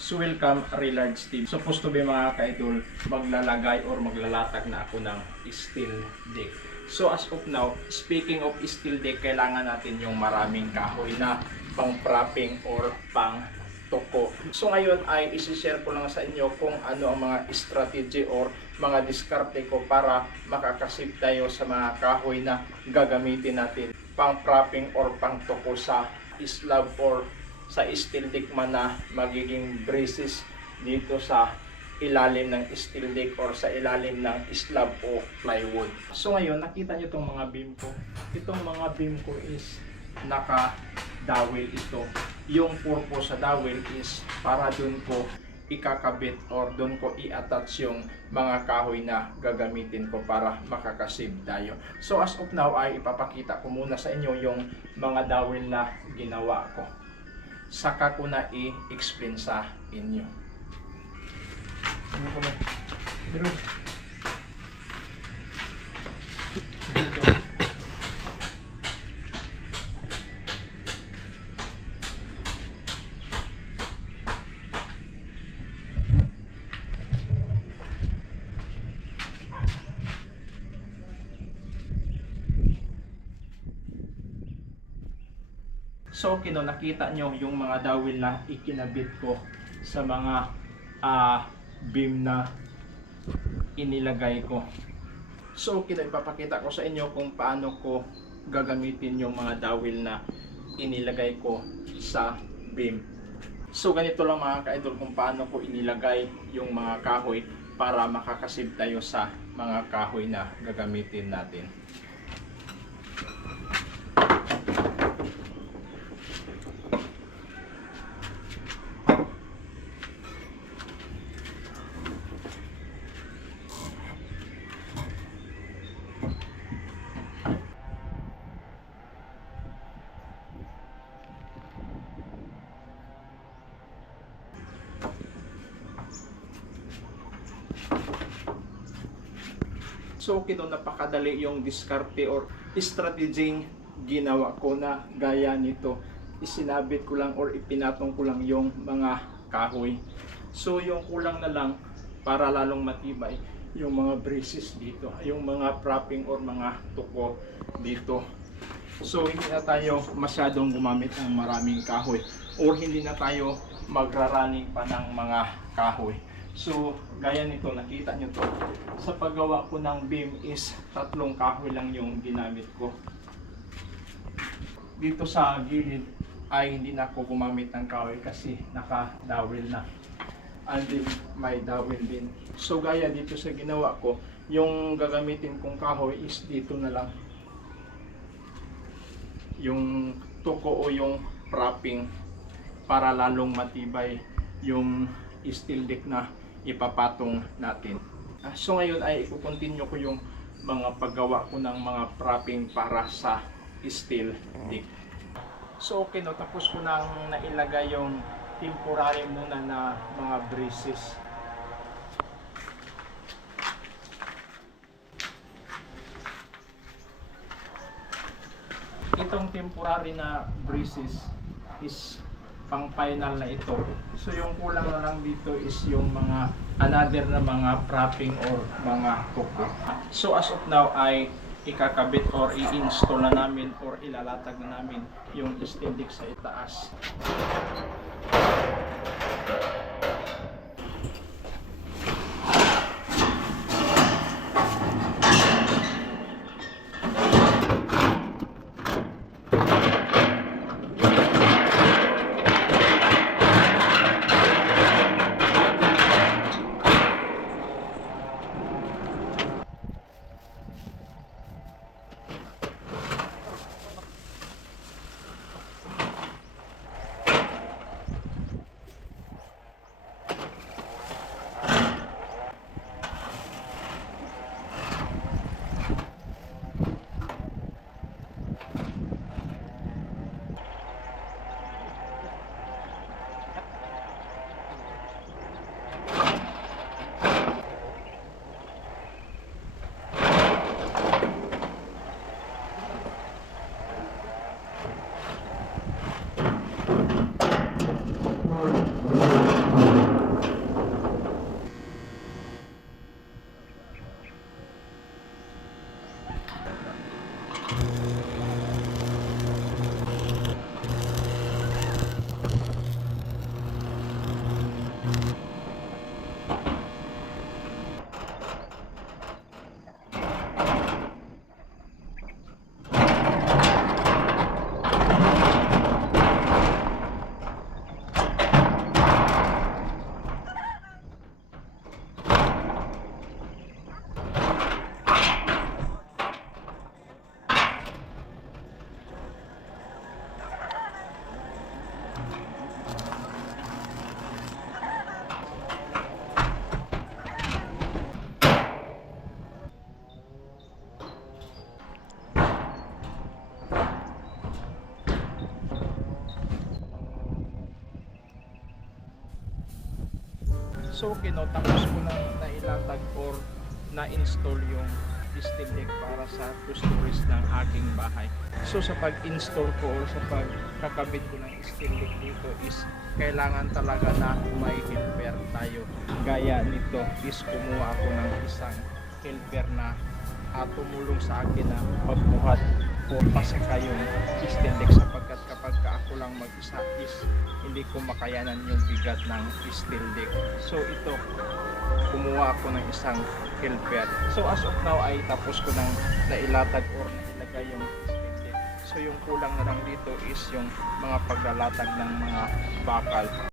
So welcome Rillard Steve. Supposed to be mga ka-idol, maglalagay or maglalatag na ako ng steel deck. So as of now, speaking of steel deck, kailangan natin yung maraming kahoy na pang propping or pang toko. So ngayon ay isi-share ko lang sa inyo kung ano ang mga strategy or mga diskarte ko para makakasip tayo sa mga kahoy na gagamitin natin pang propping or pang toko sa slab or sa steel deck man na magiging braces dito sa ilalim ng steel deck or sa ilalim ng slab o plywood. So ngayon, nakita nyo itong mga beam ko. Itong mga beam ko is naka dowel ito. Yung purpose sa dowel is para dun ko ikakabit or dun ko i-attach yung mga kahoy na gagamitin ko para makakasave tayo. So as of now ay ipapakita ko muna sa inyo yung mga dowel na ginawa ko. Saka ko na i-explain sa inyo. Ano ko ba? Pero, So, kino nakita nyo yung mga dawil na ikinabit ko sa mga ah, beam na inilagay ko. So, kino ipapakita ko sa inyo kung paano ko gagamitin yung mga dawil na inilagay ko sa beam. So, ganito lang mga ka-idol kung paano ko inilagay yung mga kahoy para makakasib tayo sa mga kahoy na gagamitin natin. So, kino napakadali yung diskarte or strategy ginawa ko na gaya nito. Isinabit ko lang or ipinatong ko lang yung mga kahoy. So, yung kulang na lang para lalong matibay yung mga braces dito, yung mga propping or mga tuko dito. So, hindi na tayo masyadong gumamit ng maraming kahoy or hindi na tayo magraraning pa ng mga kahoy. So, gaya nito, nakita nyo to. Sa paggawa ko ng beam is tatlong kahoy lang yung ginamit ko. Dito sa gilid ay hindi na ako gumamit ng kahoy kasi naka-dowel na. And then may dowel din. So, gaya dito sa ginawa ko, yung gagamitin kong kahoy is dito na lang. Yung tuko o yung propping para lalong matibay yung steel deck na ipapatong natin. Ah, So ngayon ay ikukontinue ko yung mga paggawa ko ng mga propping para sa steel deck. So okay no, tapos ko nang nailagay yung temporary muna na mga braces. Itong temporary na braces is pang final na ito. So yung kulang na lang dito is yung mga another na mga propping or mga tuko. So as of now ay ikakabit or i-install na namin or ilalatag na namin yung deck sa itaas. So, okay, no, tapos ko na nailatag or na-install yung steel deck para sa stories ng aking bahay. So sa pag-install ko or sa pagkakabit ko ng steel deck dito is kailangan talaga na may helper tayo. Gaya nito is kumuha ako ng isang helper na at tumulong sa akin na pagbuhat o pasaka yung steel deck sapagkat kapag ka ako lang mag-isa is hindi ko makayanan yung bigat ng steel deck. So ito, kumuha ako ng isang helper. So as of now ay tapos ko nang nailatag or nailagay yung deck. So yung kulang na lang dito is yung mga paglalatag ng mga bakal.